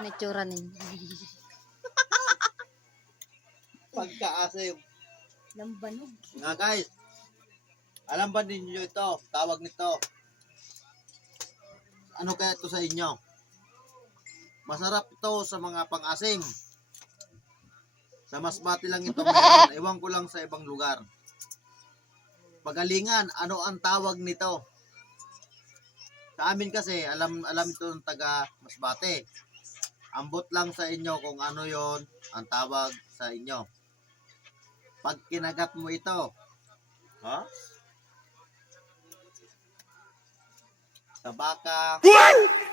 Naitsura ninyo. Pagkaasim. Lambanog. Nga guys, alam ba ninyo ito? Tawag nito. Ano kaya ito sa inyo? Masarap ito sa mga pang-asim. Sa Masbate lang ito meron. Ewan ko lang sa ibang lugar. Pagalingan, ano ang tawag nito? Sa amin kasi, alam ito ng taga Masbate. Ambot lang sa inyo kung ano yon ang tawag sa inyo. Pag kinagat mo ito, ha? Sa baka,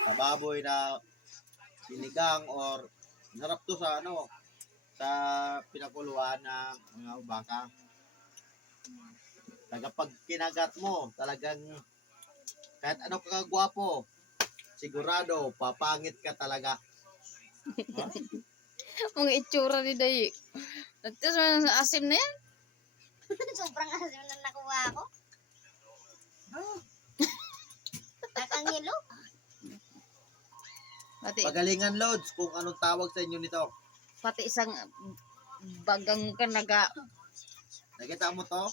sa baboy na sinigang or sarap to sa ano, sa pinakuluan ng mga baka. Pag kinagat mo, talagang kahit ano ka gwapo, sigurado papangit ka talaga. Ha? Mga itsura ni Day. Tapos asim na yan. Sobrang asim na nakuha ko. Nakangilo. Pagalingan Lods kung anong tawag sa inyo nito. Pati isang bagang kanaga. Nakita mo to?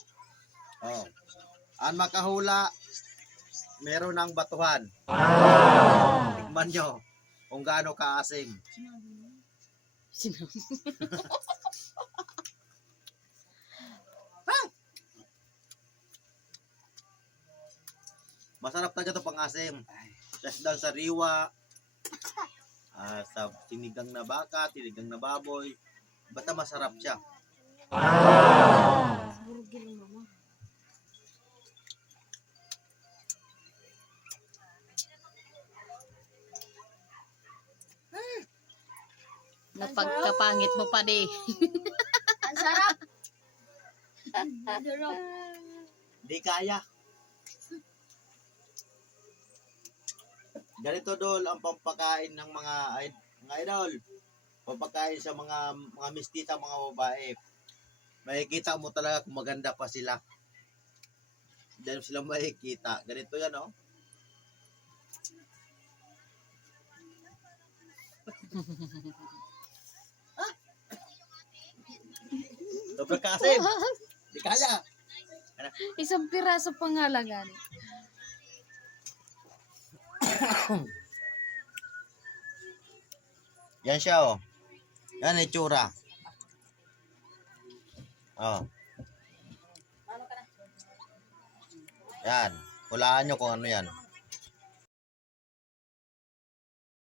Oh. Ang makahula, meron ng batuhan. Tikman nyo kung gaano kaasim. Masarap talaga ito pang-asim. Sa sariwa, sa sinigang na baka, sinigang na baboy. Basta masarap siya. Napagkapangit mo pa di. Ang sarap. Ang sarap. Di kaya. Ganito Dol ang pampakain ng mga idol. Pampakain sa mga mistita, mga babae. Makikita mo talaga kung maganda pa sila. Dahil sila makikita. Ganito yan, oh. Sobrang kasim. Di kaya. Isang piraso pangalangan. Yan siya, oh. Yan ang itsura. Oh. Yan. Hulaan nyo kung ano yan.